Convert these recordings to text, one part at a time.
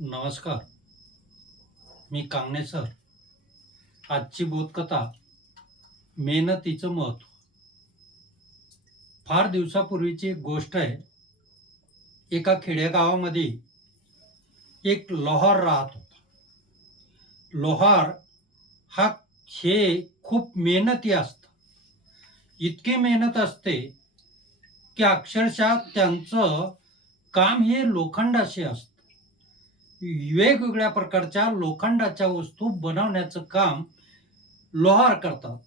नमस्कार. मी कांगणे सर. आजची बोधकथा मेहनतीचं महत्व. फार दिवसापूर्वीची एक गोष्ट आहे. एका खेडेगावामध्ये एक लोहार राहत होता. लोहार हा हे खूप मेहनती असतं. इतकी मेहनत असते की अक्षरशः त्यांचं काम हे लोखंडाशी असतं. वेगवेगळ्या प्रकारच्या लोखंडाच्या वस्तू बनवण्याचं काम लोहार करतात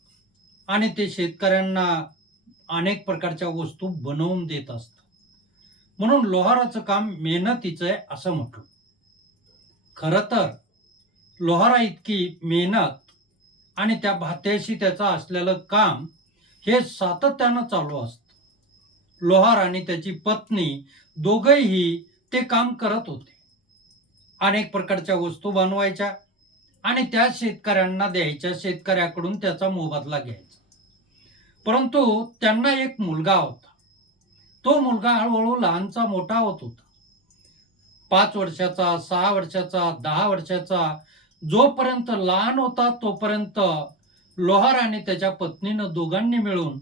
आणि ते शेतकऱ्यांना अनेक प्रकारच्या वस्तू बनवून देत असतात. म्हणून लोहाराचं काम मेहनतीचं आहे असं म्हटलं. खरं तर लोहारा इतकी मेहनत आणि त्या भात्याशी त्याचं असलेलं काम हे सातत्यानं चालू असतं. लोहार आणि त्याची पत्नी दोघंही ते काम करत होते. अनेक प्रकारच्या वस्तू बनवायच्या आणि त्या शेतकऱ्यांना द्यायच्या, शेतकऱ्याकडून त्याचा मोबदला घ्यायचा. परंतु त्यांना एक मुलगा होता. तो मुलगा हळूहळू लहानचा मोठा होत होता. 5 वर्षाचा, 6 वर्षाचा, 10 वर्षाचा, जोपर्यंत लहान होता तोपर्यंत लोहार आणि त्याच्या पत्नीनं दोघांनी मिळून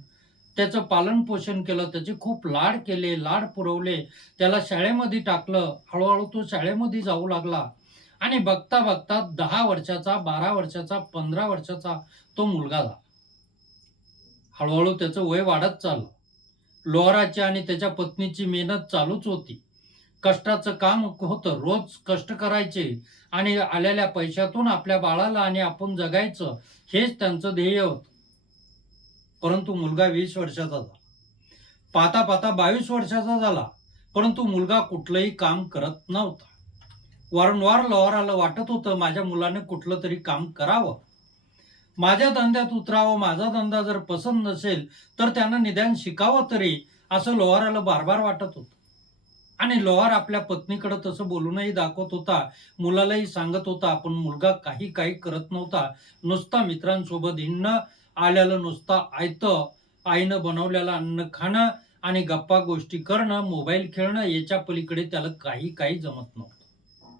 त्याचं पालन पोषण केलं. त्याचे खूप लाड केले, लाड पुरवले. त्याला शाळेमध्ये टाकलं. हळूहळू तो शाळेमध्ये जाऊ लागला आणि बघता बघता 10 वर्षाचा, 12 वर्षाचा, 15 वर्षाचा तो मुलगा झाला. हळूहळू त्याचं वय वाढत चाललं. लोहाराची आणि त्याच्या पत्नीची मेहनत चालूच होती. कष्टाचं काम होतं. रोज कष्ट करायचे आणि आलेल्या पैशातून आपल्या बाळाला आणि आपण जगायचं, हेच त्यांचं ध्येय होतं. परंतु मुलगा 20 वर्षाचा झाला. पाहता पाहता 22 वर्षाचा झाला. परंतु मुलगा कुठलंही काम करत नव्हता. वारंवार लोहाराला वाटत होतं, माझ्या मुलाने कुठलं तरी काम करावं, माझ्या धंद्यात उतरावं. माझा धंदा जर पसंत नसेल तर त्यानं निदान शिकावं तरी, असं लोहाराला बार बार वाटत होतं. आणि लोहार आपल्या पत्नीकडे तसं बोलूनही दाखवत होता, मुलालाही सांगत होता. पण मुलगा काही काही करत नव्हता. नुसता मित्रांसोबत हिंडणं, आलेलं नुसता आयतं, आईनं बनवलेलं अन्न खाणं आणि गप्पा गोष्टी करणं, मोबाईल खेळणं, याच्या पलीकडे त्याला काही जमत नव्हतं.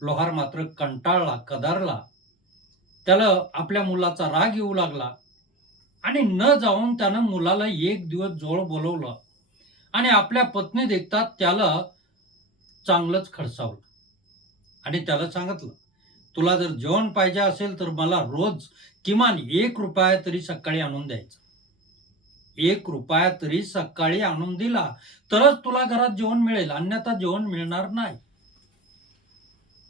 लोहार मात्र कंटाळला, कदारला. त्याला आपल्या मुलाचा राग येऊ लागला आणि न जाऊन त्यानं मुलाला एक दिवस जवळ बोलवलं आणि आपल्या पत्नी देखतात त्याला चांगलंच खडसावलं आणि त्याला सांगितलं, तुला जर जेवण पाहिजे असेल तर मला रोज किमान 1 रुपया तरी सकाळी आणून द्यायचा. 1 रुपया तरी सकाळी आणून दिला तरच तुला घरात जेवण मिळेल, अन्यथा जेवण मिळणार नाही.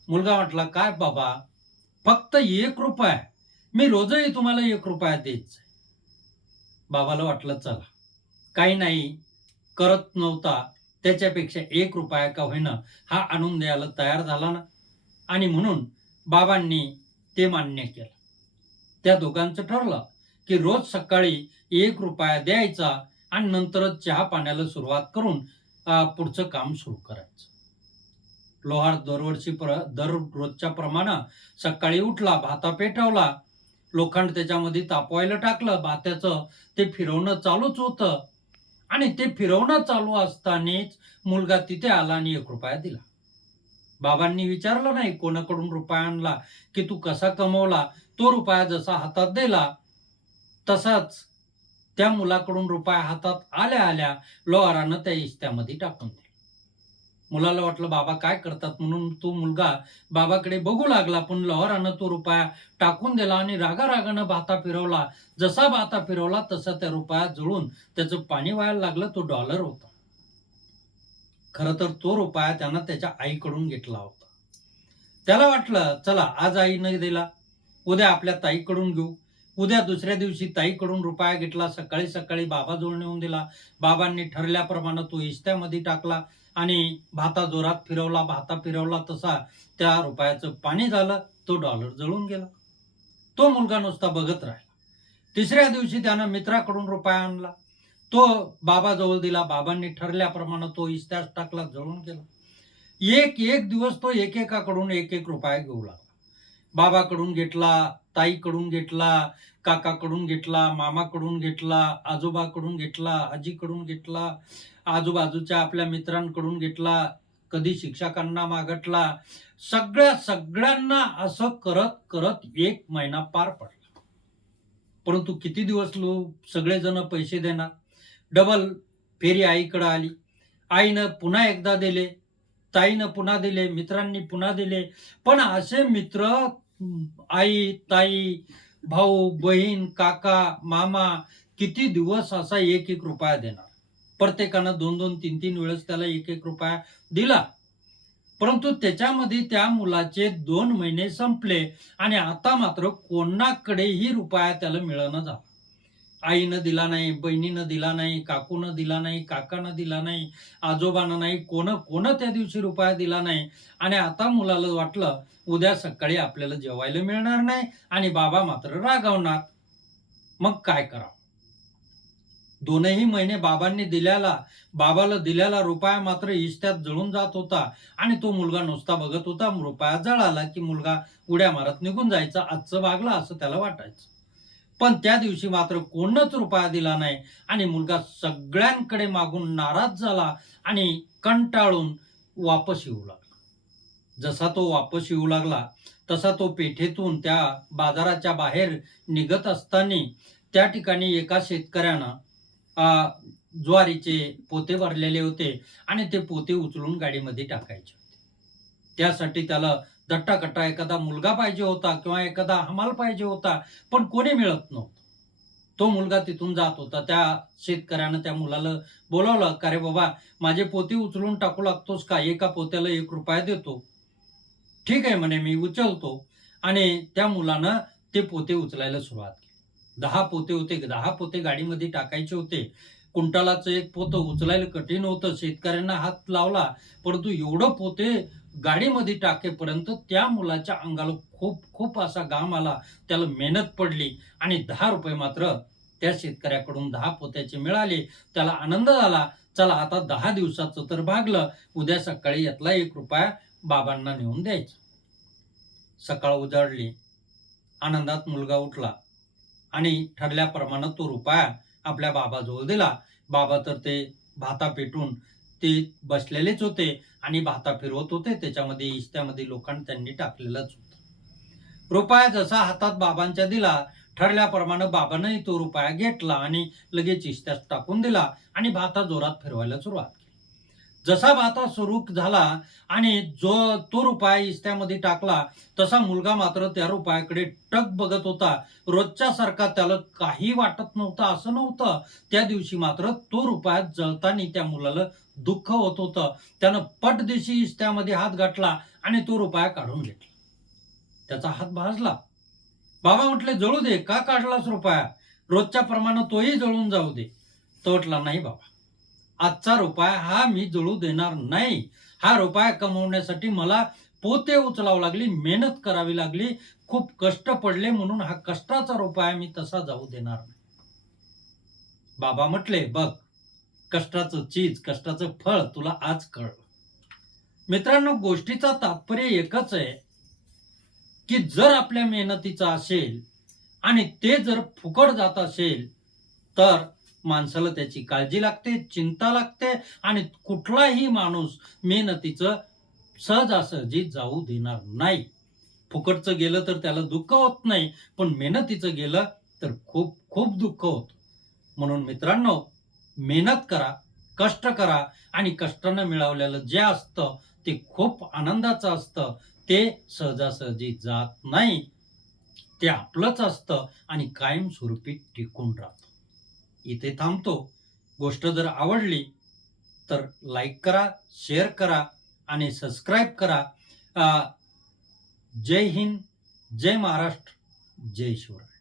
मुलगा म्हटला, काय बाबा, फक्त 1 रुपया, मी रोजही तुम्हाला 1 रुपया द्यायचा. बाबाला वाटलं, चला काही नाही, करत नव्हता त्याच्यापेक्षा 1 रुपया का होईना हा आणून द्यायला तयार झाला ना. आणि म्हणून बाबांनी ते मान्य केलं. त्या दोघांचं ठरलं की रोज सकाळी 1 रुपया द्यायचा आणि नंतरच चहा पाण्याला सुरुवात करून पुढचं काम सुरू करायचं. लोहार दररोजच्या प्रमाणे सकाळी उठला, भाता पेटवला, लोखंड त्याच्यामध्ये तापवायला टाकलं, भात्याचं ते फिरवणं चालूच होतं. आणि ते फिरवणं चालू असतानाच मुलगा तिथे आला आणि 1 रुपया दिला. बाबांनी विचारलं नाही कोणाकडून रुपया आणला, की तू कसा कमवला. तो रुपया जसा हातात दिला तसाच त्या मुलाकडून रुपया हातात आल्या आल्या लोहारानं त्या इस्त्यामध्ये टाकून दिला. मुलाला वाटलं बाबा काय करतात, म्हणून तो मुलगा बाबाकडे बघू लागला. पण लोहारानं तो रुपया टाकून दिला आणि रागारागानं भाता फिरवला. जसा भाता फिरवला तसा त्या रुपया जळून त्याचं पाणी व्हायला लागलं. तो डॉलर होता. खरं तर तो रुपया त्यानं त्याच्या आईकडून घेतला होता. त्याला वाटलं, चला आज आईनं दिला, उद्या आपल्या ताईकडून घेऊ. उद्या दुसऱ्या दिवशी ताईकडून रुपया घेतला, सकाळी सकाळी बाबाजवळ नेऊन दिला. बाबांनी ठरल्याप्रमाणे तो इस्त्यामध्ये टाकला आणि भाता जोरात फिरवला. भाता फिरवला तसा त्या रुपयाचं पाणी झालं. तो डॉलर जळून गेला. तो मुलगा नुसता बघत राहिला. तिसऱ्या दिवशी त्यानं मित्राकडून रुपया आणला, तो बाबाजवळ दिला. बाबांनी ठरल्याप्रमाणे तो इस्त्यात टाकला, जळून गेला. एक एक दिवस तो एकेकाकडून 1 रुपया घेऊ लागला. बाबाकडून घेतला, ताईकडून घेतला, काकाकडून घेतला, मामाकडून घेतला, आजोबाकडून घेतला, आजीकडून घेतला, आजूबाजूच्या आपल्या मित्रांकडून घेतला, कधी शिक्षकांना मागटला, सगळ्यांना असं करत करत 1 महिना पार पडला. परंतु किती दिवस सगळेजण पैसे देणार? डबल फेरी आईकडे आली. आईनं पुन्हा एकदा दिले, ताईनं पुन्हा दिले, मित्रांनी पुन्हा दिले. पण असे मित्र, आई, ताई, भाऊ, बहीण, काका, मामा किती दिवस असा 1-1 रुपया देणार? प्रत्येकानं 2-2, 3-3 वेळेस त्याला 1-1 रुपया दिला. परंतु त्याच्यामध्ये त्या मुलाचे 2 महिने संपले आणि आता मात्र कोणाकडेही रुपया त्याला मिळेना झाला. आईनं दिला नाही, बहिणीनं दिला नाही, काकूनं दिला नाही, काकानं दिला नाही, आजोबानं नाही, कोण त्या दिवशी रुपया दिला नाही. आणि आता मुलाला वाटलं उद्या सकाळी आपल्याला जेवायला मिळणार नाही आणि बाबा मात्र रागावणार. मग काय करावं? 2ही महिने बाबाला दिलेला रुपया मात्र इष्ट्यात जळून जात होता आणि तो मुलगा नुसता बघत होता. रुपया जळाला की मुलगा उड्या मारत निघून जायचा. आजचं भागलं असं त्याला वाटायचं. पण त्या दिवशी मात्र कोणच रुपया दिला नाही आणि मुलगा सगळ्यांकडे मागून नाराज झाला आणि कंटाळून वापस येऊ लागला. जसा तो वापस येऊ लागला तसा तो पेठेतून त्या बाजाराच्या बाहेर निघत असताना त्या ठिकाणी एका शेतकऱ्यानं ज्वारीचे पोते भरलेले होते आणि ते पोते उचलून गाडीमध्ये टाकायचे होते. त्यासाठी त्याला दट्टाकट्टा एखादा मुलगा पाहिजे होता किंवा एखादा हमाल पाहिजे होता, पण कोणी मिळत नव्हतं. तो मुलगा तिथून जात होता. त्या शेतकऱ्यानं त्या मुलाला बोलावलं, का रे बाबा, माझे पोते उचलून टाकू लागतोस का? एका पोत्याला 1 रुपया देतो. ठीक आहे म्हणे, मी उचलतो. आणि त्या मुलानं ते पोते उचलायला सुरुवात केली. 10 पोते होते, 10 पोते गाडीमध्ये टाकायचे होते. कुंटालाचं 1 पोतं उचलायला कठीण होतं. शेतकऱ्यांना हात लावला, परंतु एवढं पोते गाडीमध्ये टाकेपर्यंत त्या मुलाच्या अंगाला खूप असा घाम आला. त्याला मेहनत पडली आणि 10 रुपये मात्र त्या शेतकऱ्याकडून 10 पोत्याचे मिळाले. त्याला आनंद झाला. चला आता 10 दिवसाचं तर भागलं, उद्या सकाळी यातला 1 रुपया बाबांना नेऊन द्यायचा. सकाळ उजाडली. आनंदात मुलगा उठला आणि ठरल्याप्रमाणे तो रुपया आपल्या बाबाजवळ दिला. बाबा तर ते भाता पेटून ते बसलेलेच होते आणि भाता फिरवत होते. त्याच्यामध्ये इष्ट्यामध्ये लोखंड त्यांनी टाकलेलंच होतं. रुपया जसा हातात बाबांच्या दिला, ठरल्याप्रमाणे बाबांनी तो रुपया घेतला आणि लगेच इष्ट्यात टाकून दिला आणि भाता जोरात फिरवायला सुरुवात केली. जसा भाता सुरू झाला आणि तो रुपया इष्ट्यामध्ये टाकला, तसा मुलगा मात्र त्या रुपयाकडे टक बघत होता. रोजच्या सारखा त्याला काही वाटत नव्हतं असं नव्हतं. त्या दिवशी मात्र तो रुपया जळताना त्या मुलाला दुःख होत होतं. त्यानं पटदिशी इष्ट्यामध्ये हात घातला आणि तो रुपया काढून घेतला. त्याचा हात भाजला. बाबा म्हटले, जळू दे, का काढलास रुपया? रोजच्या प्रमाणे तोही जळून जाऊ दे. तो म्हटला, नाही बाबा, आजचा रुपया हा मी जळू देणार नाही. हा रुपया कमवण्यासाठी मला पोते उचलावं लागली, मेहनत करावी लागली, खूप कष्ट पडले, म्हणून हा कष्टाचा रुपया मी तसा जाऊ देणार नाही. बाबा म्हटले, बघ, कष्टाचं चीज, कष्टाचं फळ तुला आज कळलं. मित्रांनो, गोष्टीचा तात्पर्य एकच आहे की जर आपल्या मेहनतीचा असेल आणि ते जर फुकट जात असेल तर माणसाला त्याची काळजी लागते, चिंता लागते आणि कुठलाही माणूस मेहनतीचं सहजासहजी जाऊ देणार नाही. फुकटचं गेलं तर त्याला दुःख होत नाही, पण मेहनतीचं गेलं तर खूप दुःख होतं. म्हणून मित्रांनो, मेहनत करा, कष्ट करा आणि कष्टानं मिळवलेलं जे असतं ते खूप आनंदाचं असतं. ते सहजासहजी जात नाही. ते आपलंच असतं आणि कायमस्वरूपी टिकून राहतं. इथे थांबतो. गोष्ट जर आवडली तर लाईक करा, शेअर करा आणि सबस्क्राईब करा. जय हिंद, जय महाराष्ट्र, जय शिवराय.